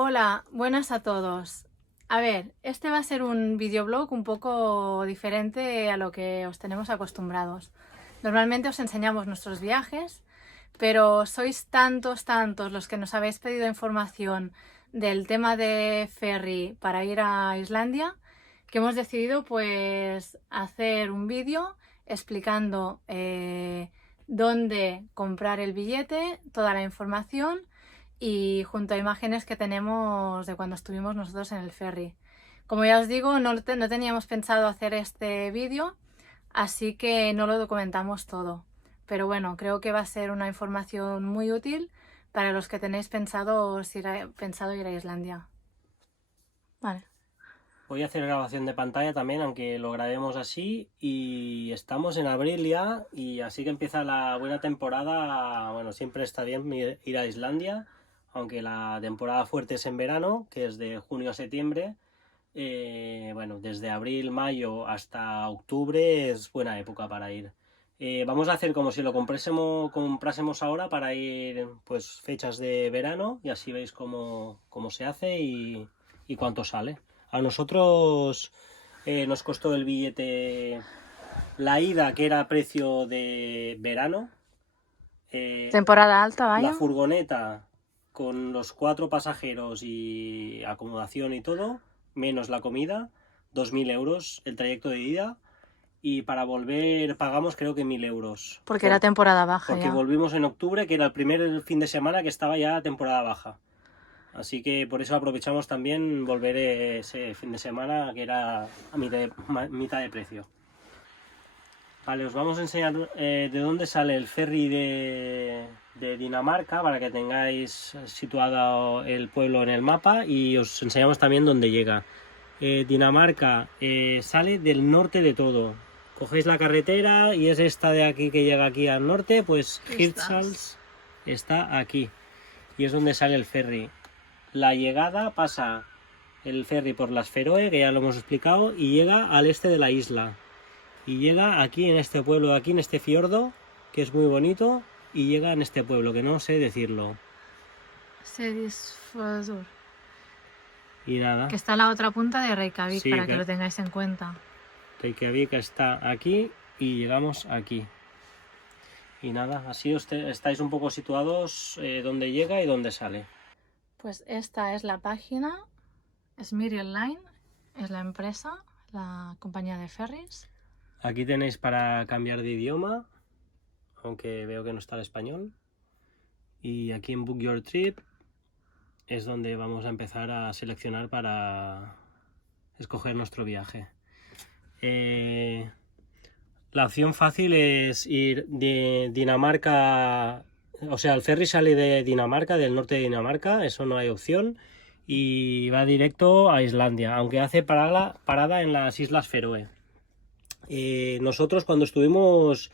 Hola, buenas a todos. A ver, este va a ser un videoblog un poco diferente a lo que os tenemos acostumbrados. Normalmente os enseñamos nuestros viajes, pero sois tantos los que nos habéis pedido información del tema de ferry para ir a Islandia, que hemos decidido pues hacer un vídeo explicando dónde comprar el billete, toda la información y junto a imágenes que tenemos de cuando estuvimos nosotros en el ferry. Como ya os digo, no teníamos pensado hacer este vídeo, así que no lo documentamos todo. Pero bueno, creo que va a ser una información muy útil para los que tenéis pensado ir a Islandia. Vale. Voy a hacer grabación de pantalla también, aunque lo grabemos así. Y estamos en abril ya, y así que empieza la buena temporada. Bueno, siempre está bien ir a Islandia, aunque la temporada fuerte es en verano, que es de junio a septiembre. Bueno, desde abril, mayo hasta octubre es buena época para ir. Vamos a hacer como si lo comprásemos ahora para ir pues fechas de verano, y así veis cómo se hace y cuánto sale. A nosotros nos costó el billete la ida, que era precio de verano. Temporada alta, La vaya. furgoneta con los 4 pasajeros y acomodación y todo, menos la comida, 2.000 euros el trayecto de ida. Y para volver pagamos creo que 1.000 euros. Porque era temporada baja Porque ya. volvimos en octubre, que era el primer fin de semana que estaba ya temporada baja. Así que por eso aprovechamos también volver ese fin de semana, que era a mitad de precio. Vale, os vamos a enseñar de dónde sale el ferry de Dinamarca, para que tengáis situado el pueblo en el mapa, y os enseñamos también dónde llega. Dinamarca sale del norte de todo. Cogéis la carretera y es esta de aquí que llega aquí al norte, pues Hirtshals está aquí y es donde sale el ferry. La llegada pasa el ferry por las Feroe, que ya lo hemos explicado, y llega al este de la isla. Y llega aquí en este pueblo, aquí en este fiordo, que es muy bonito, y llega en este pueblo, que no sé decirlo. Sedisfjörður. Y nada. Que está a la otra punta de Reykjavik, Sí, para que lo tengáis en cuenta. Reykjavik está aquí y llegamos aquí. Y nada, así estáis un poco situados dónde llega y dónde sale. Pues esta es la página, Smyril Line, es la empresa, la compañía de ferries. Aquí tenéis para cambiar de idioma, aunque veo que no está el español. Y aquí en Book Your Trip es donde vamos a empezar a seleccionar para escoger nuestro viaje. La opción fácil es ir de Dinamarca, o sea, el ferry sale de Dinamarca, del norte de Dinamarca, eso no hay opción, y va directo a Islandia, aunque hace parada en las Islas Feroe. Nosotros cuando estuvimos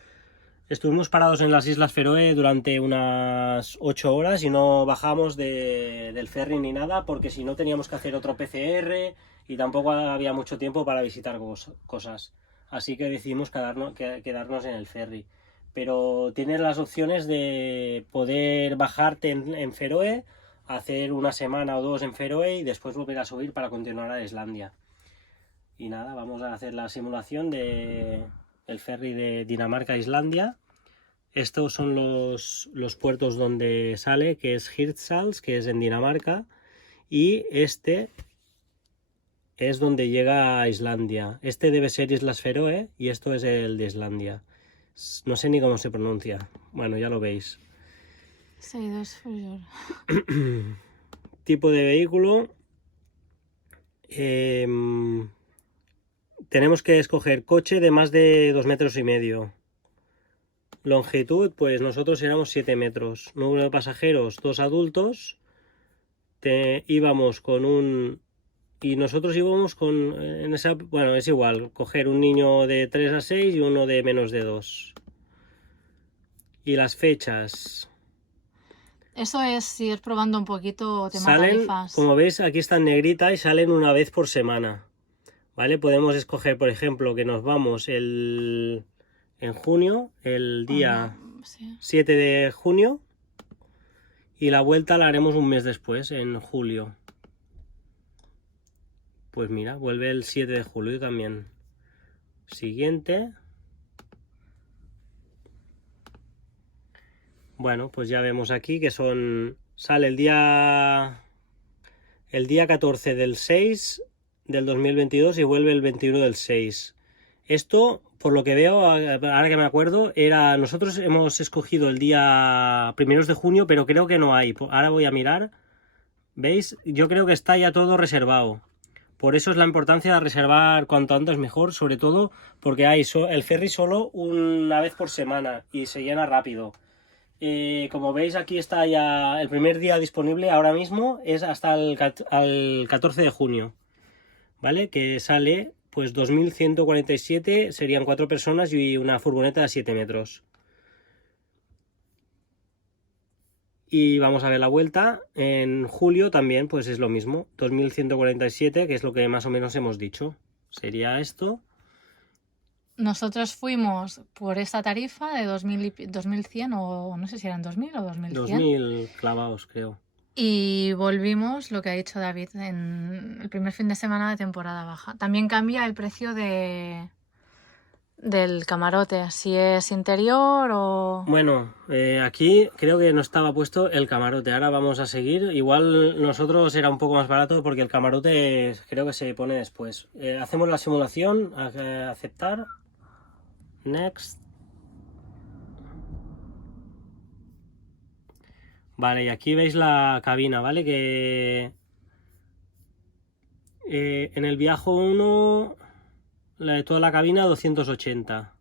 parados en las Islas Feroe durante unas 8 horas y no bajamos del ferry ni nada, porque si no teníamos que hacer otro PCR y tampoco había mucho tiempo para visitar cosas. Así que decidimos quedarnos en el ferry. Pero tienes las opciones de poder bajarte en Feroe, hacer una semana o dos en Feroe y después volver a subir para continuar a Islandia. Y nada, vamos a hacer la simulación del ferry de Dinamarca a Islandia. Estos son los puertos donde sale, que es Hirtshals, que es en Dinamarca, y este es donde llega a Islandia. Este debe ser Islas Feroe y esto es el de Islandia. No sé ni cómo se pronuncia. Bueno, ya lo veis. Tipo de vehículo. Tenemos que escoger coche de más de 2,5 metros. Longitud, pues nosotros éramos 7 metros. Número de pasajeros, 2 adultos. Íbamos con un... Y nosotros íbamos con... bueno, es igual, coger un niño de 3 a 6 y uno de menos de 2. Y las fechas... Eso es ir probando un poquito tema Salen, tarifas. como veis, aquí está en negrita y salen una vez por semana. ¿Vale? Podemos escoger, por ejemplo, que nos vamos en junio, el día 7 de junio, y la vuelta la haremos un mes después, en julio. Pues mira, vuelve el 7 de julio también. Siguiente. Bueno, pues ya vemos aquí que sale el día 14 del 6 del 2022 y vuelve el 21 del 6. Esto, por lo que veo, ahora que me acuerdo, nosotros hemos escogido el día 1 de junio, pero creo que no hay. Ahora voy a mirar. ¿Veis? Yo creo que está ya todo reservado. Por eso es la importancia de reservar cuanto antes mejor, sobre todo porque hay el ferry solo una vez por semana y se llena rápido. Como veis, aquí está ya el primer día disponible ahora mismo, es hasta el 14 de junio, ¿vale? Que sale pues 2.147, serían 4 personas y una furgoneta de 7 metros. Y vamos a ver la vuelta en julio también, pues es lo mismo, 2.147, que es lo que más o menos hemos dicho. Sería esto. Nosotros fuimos por esta tarifa de 2100 o no sé si eran 2000 o 2100. 2000 clavados, creo. Y volvimos, lo que ha dicho David, en el primer fin de semana de temporada baja. También cambia el precio del camarote, si es interior o... Bueno, aquí creo que no estaba puesto el camarote. Ahora vamos a seguir. Igual nosotros era un poco más barato porque el camarote creo que se pone después. Hacemos la simulación, aceptar, next. Vale, y aquí veis la cabina, ¿vale? Que en el viaje 1, toda la cabina 280.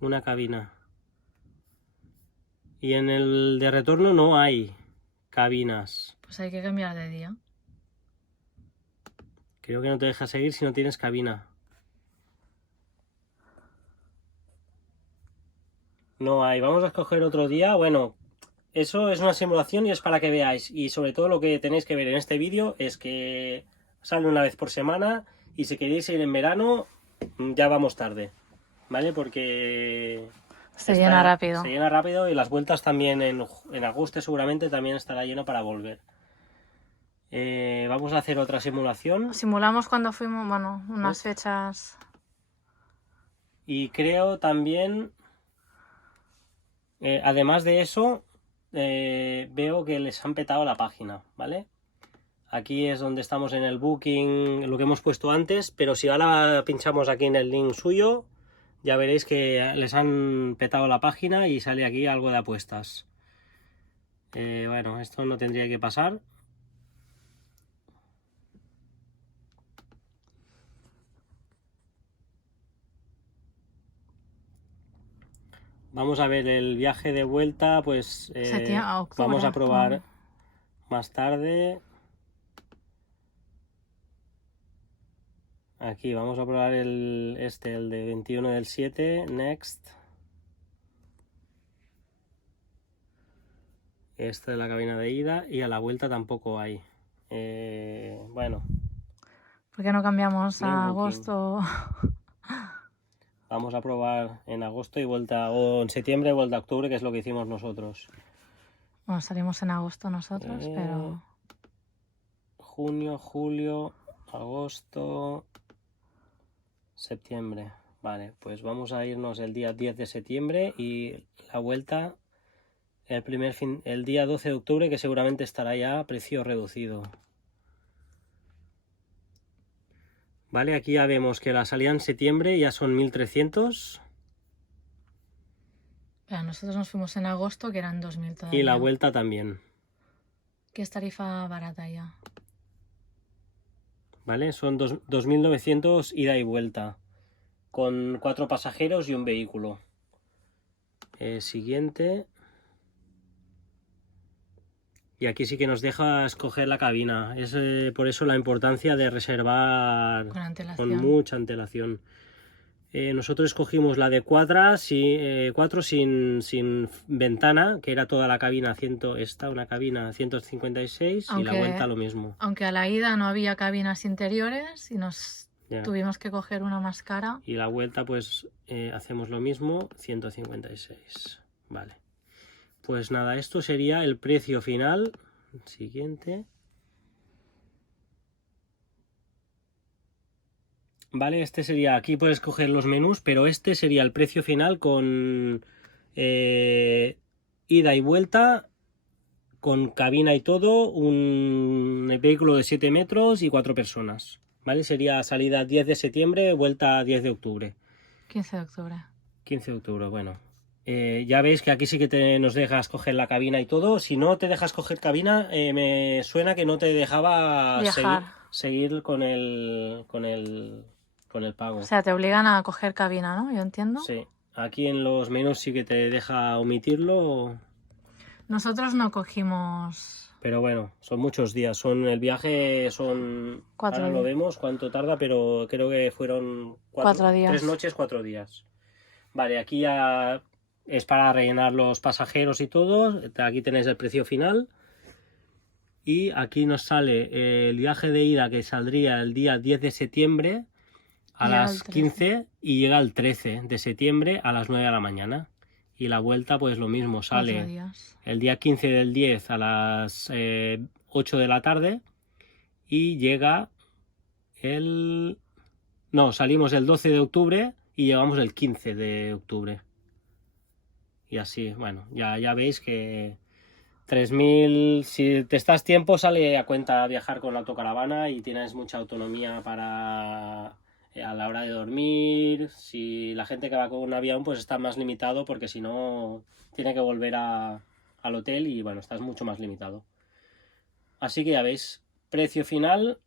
Una cabina. Y en el de retorno no hay cabinas. Pues hay que cambiar de día. Creo que no te deja seguir si no tienes cabina. No hay. Vamos a escoger otro día. Bueno, eso es una simulación y es para que veáis. Y sobre todo lo que tenéis que ver en este vídeo es que sale una vez por semana. Y si queréis ir en verano, ya vamos tarde. ¿Vale? Porque... Se llena rápido. Se llena rápido y las vueltas también en agosto seguramente también estará lleno para volver. Vamos a hacer otra simulación. Simulamos cuando fuimos, bueno, unas fechas... Y creo también, además de eso, veo que les han petado la página, ¿vale? Aquí es donde estamos en el booking, lo que hemos puesto antes, pero si ahora pinchamos aquí en el link suyo, ya veréis que les han petado la página y sale aquí algo de apuestas. Bueno, esto no tendría que pasar. Vamos a ver el viaje de vuelta, pues octubre, vamos a probar más tarde. Aquí vamos a probar el de 21 del 7, next. Esta es la cabina de ida y a la vuelta tampoco hay. Bueno. ¿Por qué no cambiamos a agosto? Vamos a probar en agosto y vuelta, o en septiembre y vuelta a octubre, que es lo que hicimos nosotros. Bueno, salimos en agosto nosotros, pero... Junio, julio, agosto, septiembre. Vale, pues vamos a irnos el día 10 de septiembre y la vuelta el día 12 de octubre, que seguramente estará ya a precio reducido. Vale, aquí ya vemos que la salida en septiembre ya son 1.300. Pero nosotros nos fuimos en agosto, que eran 2.000 todavía. Y la vuelta también. Que es tarifa barata ya. Vale, son 2.900 ida y vuelta. Con 4 pasajeros y un vehículo. Siguiente. Y aquí sí que nos deja escoger la cabina. Es por eso la importancia de reservar con mucha antelación. Nosotros escogimos la de 4 sin ventana, que era toda la cabina, una cabina 156 y la vuelta lo mismo. Aunque a la ida no había cabinas interiores y tuvimos que coger una más cara. Y la vuelta pues hacemos lo mismo, 156. Vale. Pues nada, esto sería el precio final. Siguiente. Vale, este sería, aquí puedes coger los menús, pero este sería el precio final con ida y vuelta, con cabina y todo, un vehículo de 7 metros y 4 personas. ¿Vale? Sería salida 10 de septiembre, vuelta 10 de octubre. 15 de octubre. 15 de octubre, bueno. Ya veis que aquí sí que nos dejas coger la cabina y todo. Si no te dejas coger cabina, me suena que no te dejaba seguir con el pago. O sea, te obligan a coger cabina, ¿no? Yo entiendo. Sí. Aquí en los menús sí que te deja omitirlo. Nosotros no cogimos... Pero bueno, son muchos días. El viaje son... 4 ahora días. lo vemos cuánto tarda, pero creo que fueron 4 días. 3 noches, 4 días. Vale, aquí ya es para rellenar los pasajeros y todo. Aquí tenéis el precio final. Y aquí nos sale el viaje de ida que saldría el día 10 de septiembre a las 15 y llega el 13 de septiembre a las 9 de la mañana. Y la vuelta pues lo mismo, sale el día 15 del 10 a las 8 de la tarde y llega salimos el 12 de octubre y llegamos el 15 de octubre. Y así, bueno, ya veis que 3.000, si te estás tiempo sale a cuenta viajar con la autocaravana y tienes mucha autonomía para... a la hora de dormir. Si la gente que va con un avión pues está más limitado porque si no tiene que volver al hotel y bueno, estás mucho más limitado. Así que ya veis, precio final,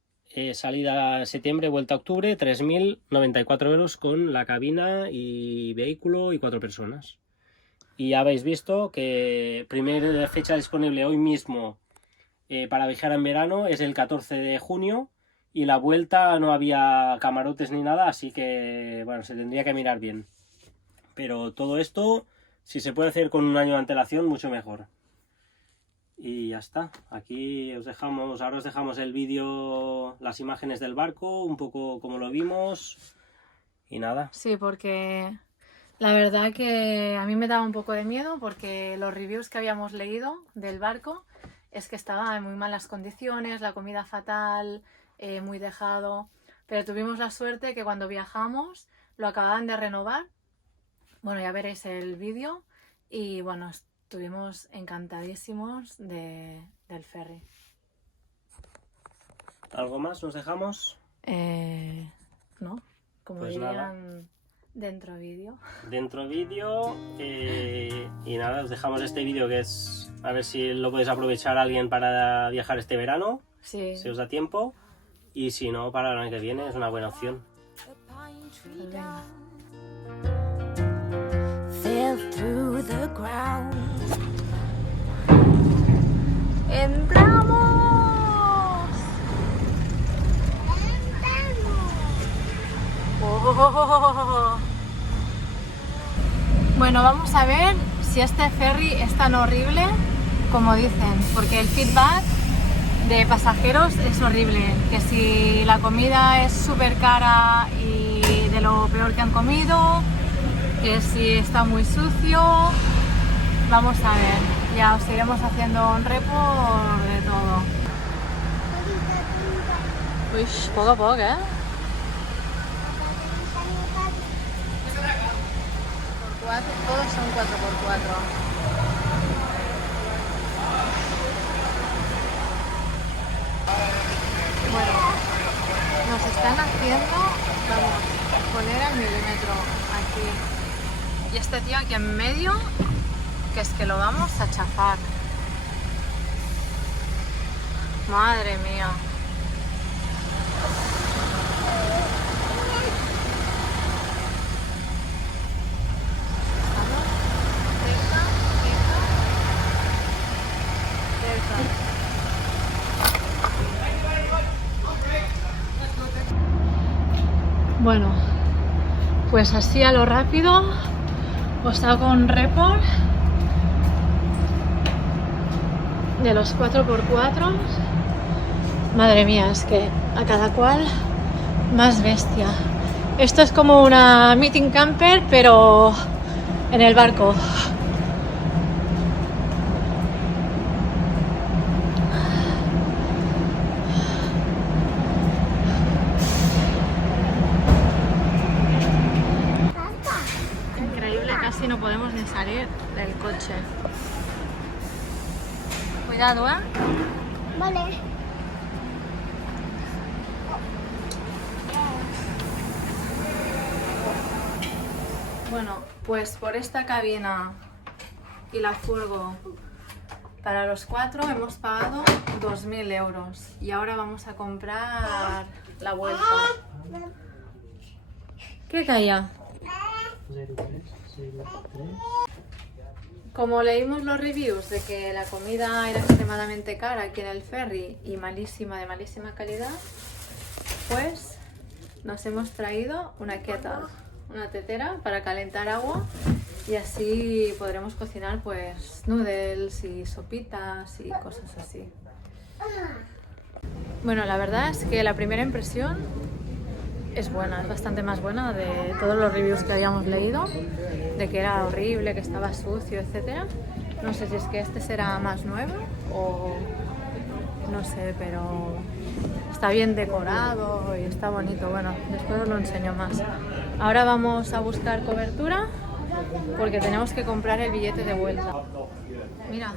salida septiembre, vuelta a octubre, 3.094 euros con la cabina y vehículo y 4 personas. Y ya habéis visto que primera fecha disponible hoy mismo para viajar en verano es el 14 de junio. Y la vuelta no había camarotes ni nada, así que bueno, se tendría que mirar bien. Pero todo esto, si se puede hacer con un año de antelación, mucho mejor. Y ya está. Aquí ahora os dejamos el vídeo, las imágenes del barco, un poco como lo vimos. Y nada. Sí, porque la verdad que a mí me daba un poco de miedo porque los reviews que habíamos leído del barco es que estaba en muy malas condiciones, la comida fatal... muy dejado, pero tuvimos la suerte que cuando viajamos lo acababan de renovar. Bueno, ya veréis el vídeo y bueno, estuvimos encantadísimos del ferry. ¿Algo más nos dejamos? No, como pues dirían, nada. dentro vídeo. Dentro vídeo y nada, os dejamos este vídeo que es, a ver si lo podéis aprovechar alguien para viajar este verano, sí. Si os da tiempo. Y si no, para el año que viene es una buena opción. ¡Entramos! ¡Oh! Bueno, vamos a ver si este ferry es tan horrible como dicen, porque el feedback de pasajeros es horrible, que si la comida es súper cara y de lo peor que han comido, que si está muy sucio. Vamos a ver, ya os iremos haciendo un report de todo. Uy, poco a poco, ¿eh? Por 4, todos son 4x4. Bueno, nos están haciendo, vamos, poner al milímetro aquí. Y este tío aquí en medio, que es que lo vamos a chafar. Madre mía. Bueno, pues así a lo rápido os hago un report de los 4x4. Madre mía, es que a cada cual más bestia. Esto es como una meeting camper, pero en el barco. salir del coche. Cuidado, ¿eh? Vale. Bueno, pues por esta cabina y la furgo para los 4 hemos pagado 2.000 euros y ahora vamos a comprar la vuelta. ¿Qué calla? Como leímos los reviews de que la comida era extremadamente cara aquí en el ferry y malísima, de malísima calidad, pues nos hemos traído una kettle, una tetera para calentar agua y así podremos cocinar pues noodles y sopitas y cosas así. Bueno, la verdad es que la primera impresión es buena, es bastante más buena de todos los reviews que habíamos leído, de que era horrible, que estaba sucio, etc. No sé si es que este será más nuevo o no sé, pero está bien decorado y está bonito. Bueno, después os lo enseño más. Ahora vamos a buscar cobertura porque tenemos que comprar el billete de vuelta. Mira,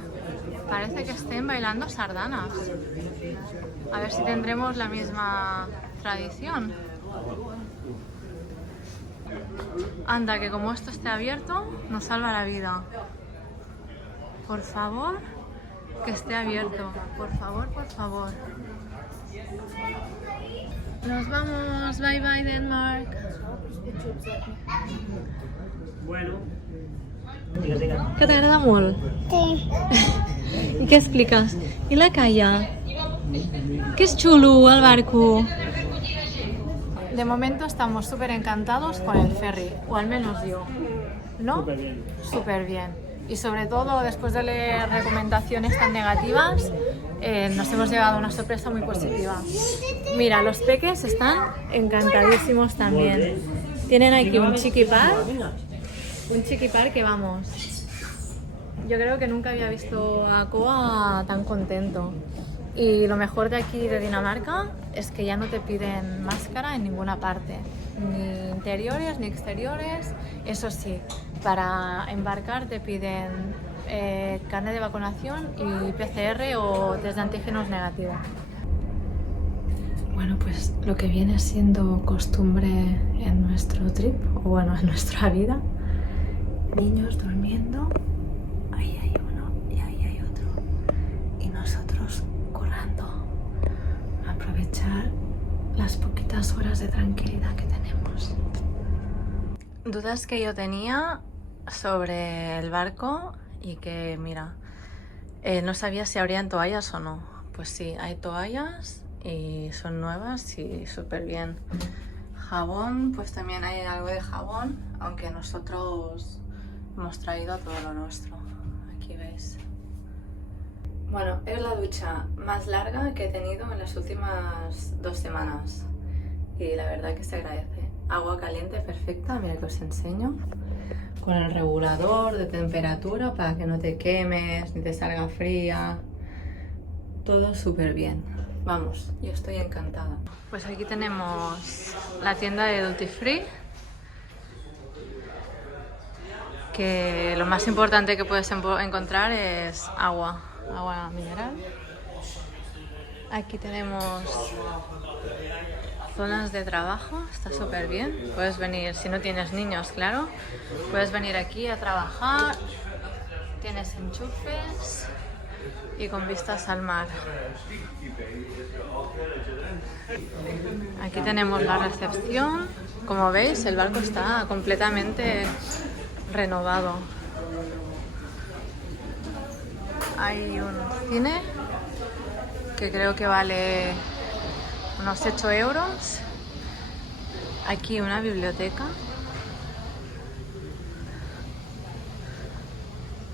parece que estén bailando sardanas. A ver si tendremos la misma tradición. Anda, que como esto esté abierto, nos salva la vida. Por favor, que esté abierto. Por favor, por favor. Nos vamos. Bye bye, Denmark. Bueno. Que t'agrada molt? Sí. I què expliques? I la calla? Que és xulo el barco. De momento estamos súper encantados con el ferry, o al menos yo, ¿no? Súper bien. Súper bien. Y sobre todo, después de leer recomendaciones tan negativas, nos hemos llevado una sorpresa muy positiva. Mira, los peques están encantadísimos también. Tienen aquí un chiquipar que vamos. Yo creo que nunca había visto a Koa tan contento. Y lo mejor de aquí de Dinamarca es que ya no te piden máscara en ninguna parte, ni interiores ni exteriores. Eso sí, para embarcar te piden carnet de vacunación y PCR o test de antígenos negativo. Bueno, pues lo que viene siendo costumbre en nuestro trip, o bueno, en nuestra vida, niños durmiendo, ahí hay uno y ahí hay otro, y nosotros currando, aprovechar las poquitas horas de tranquilidad que tenemos. Dudas que yo tenía sobre el barco y que, mira, no sabía si habrían toallas o no. Pues sí, hay toallas y son nuevas y súper bien. Jabón, pues también hay algo de jabón, aunque nosotros hemos traído todo lo nuestro. Aquí veis. Bueno, es la ducha más larga que he tenido en las últimas 2 semanas y la verdad que se agradece. Agua caliente perfecta, mira que os enseño, con el regulador de temperatura para que no te quemes ni te salga fría, todo súper bien. Vamos, yo estoy encantada. Pues aquí tenemos la tienda de Duty Free, que lo más importante que puedes encontrar es agua mineral. Aquí tenemos zonas de trabajo, está súper bien. Puedes venir, si no tienes niños, claro, puedes venir aquí a trabajar. Tienes enchufes y con vistas al mar. Aquí tenemos la recepción. Como veis, el barco está completamente renovado. Hay un cine que creo que vale unos 8 euros. Aquí una biblioteca.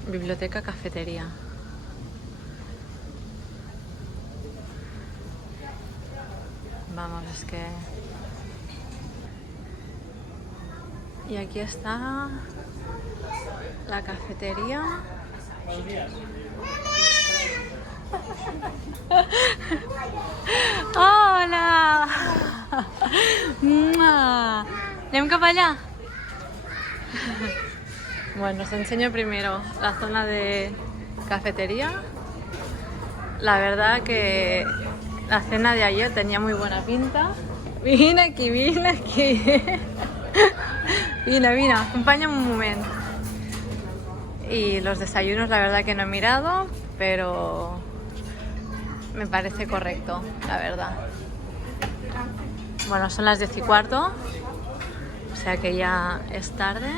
Biblioteca cafetería. Vamos, es que... Y aquí está la cafetería. Hola! Anem cap allà? Bueno, os enseño primero la zona de cafetería. La verdad que la cena de ayer tenía muy buena pinta. Vine aquí. Vine, acompáñame un momento. Y los desayunos la verdad que no he mirado, pero me parece correcto, la verdad. Bueno, son las 10:15, o sea que ya es tarde.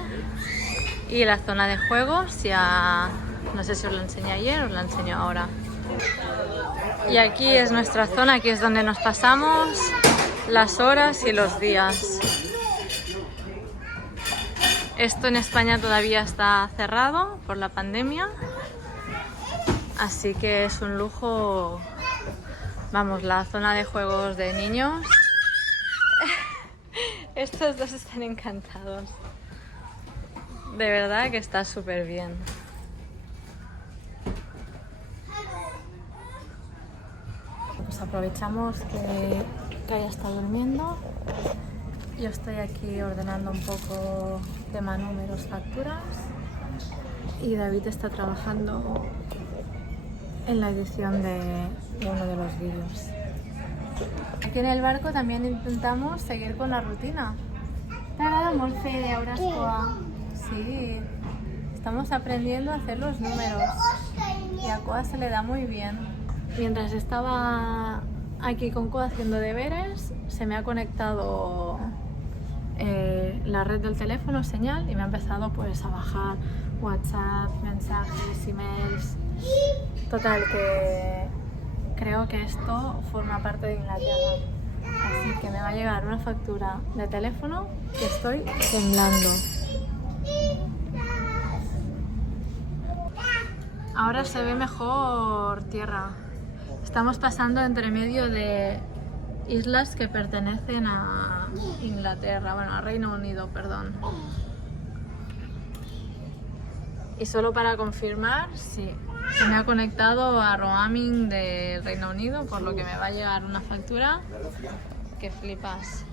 Y la zona de juegos ya, no sé si os la enseñé ayer o os la enseño ahora. Y aquí es nuestra zona, aquí es donde nos pasamos las horas y los días. Esto en España todavía está cerrado por la pandemia, así que es un lujo. Vamos, la zona de juegos de niños. Estos dos están encantados. De verdad que está súper bien. Pues aprovechamos que Kaya está durmiendo. Yo estoy aquí ordenando un poco tema números, facturas. Y David está trabajando en la edición de uno de los vídeos. Aquí en el barco también intentamos seguir con la rutina. T'agrada molt fer deures, Koa? Sí, estamos aprendiendo a hacer los números y a Koa se le da muy bien. Mientras estaba aquí con Koa haciendo deberes, se me ha conectado la red del teléfono, señal, y me ha empezado pues a bajar WhatsApp, mensajes, emails. Total, que creo que esto forma parte de Inglaterra. Así que me va a llegar una factura de teléfono que estoy temblando. Ahora se ve mejor tierra. Estamos pasando entre medio de islas que pertenecen a Inglaterra, bueno, a Reino Unido, perdón. Y solo para confirmar, sí, se me ha conectado a roaming del Reino Unido, por lo que me va a llegar una factura que flipas.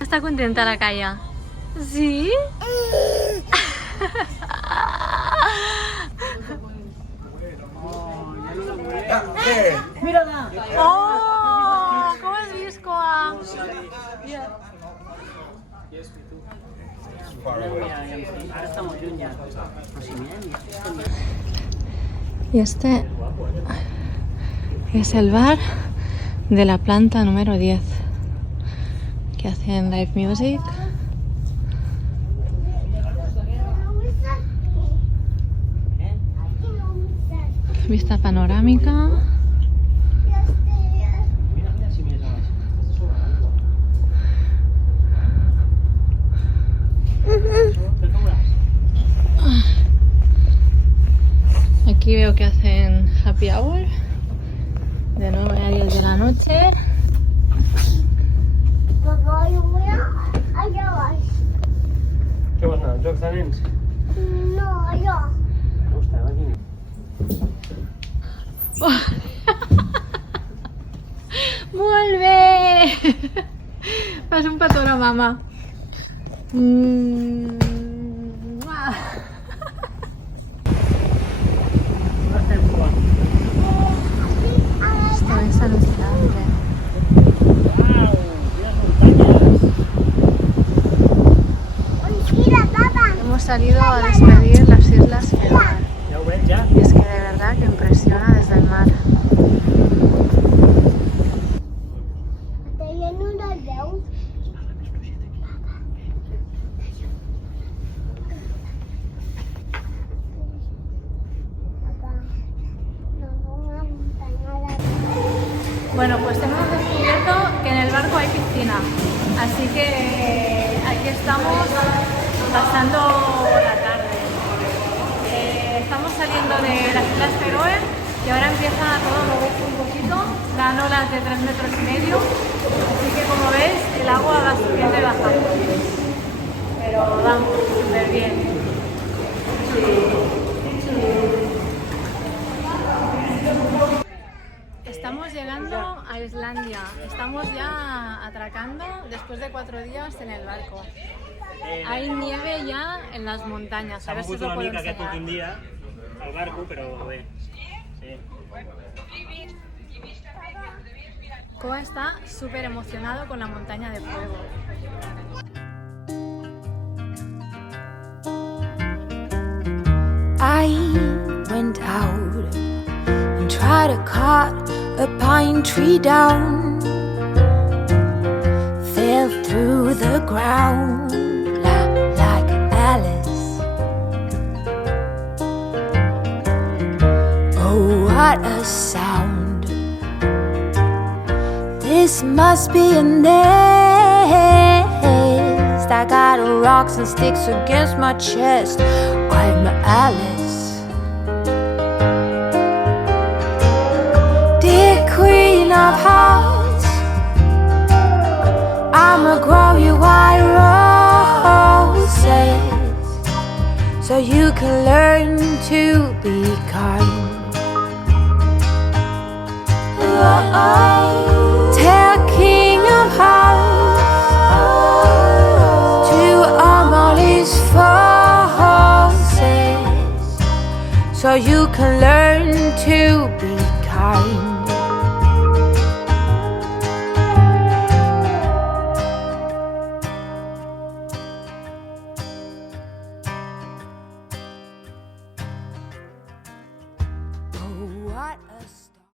¿Está contenta la Kaya? ¿Sí? Mírala! Oh, com has vist, Koa? Y este es el bar de la planta número 10, que hacen live music. Vista panorámica. Aquí veo que hacen happy hour de 9 a 10 de la noche. Què vols anar? Jocs de nens? No, allò. No, estem aquí. Molt bé! Fas un petó a la mama. Esto es alucinante. Uau! Quines muntanyes! Mira, papá. Hemos salido a despedir las Islas Feroe. Ja ho veig, ja. Y es que de verdad que impresiona desde el mar. Deia no la veus? Papá, no, una montaña. Bueno, pues hemos descubierto que en el barco hay piscina. Así que aquí estamos pasando la tarde. Estamos saliendo de las Islas Feroe y ahora empieza todo a moverse un poquito. Dan olas de 3,5 metros. Así que como ves, el agua va subiendo y bajando. Pero vamos, súper bien. Estamos llegando a Islandia. Estamos ya atracando después de 4 días en el barco. Hay nieve ya en las montañas, a ver si os lo puedo mica aquest enseñar. últim dia al barco, però bé. Sí. Koa está súper emocionado con la montaña de fuego. I went out and tried to cut a pine tree down. Fell through the ground like Alice. Oh, what a sound. This must be a nest. I got rocks and sticks against my chest. I'm Alice. Dear Queen of Hearts, I'ma grow you white roses so you can learn to be kind. Tell King of Hearts to arm all his forces so you can learn to be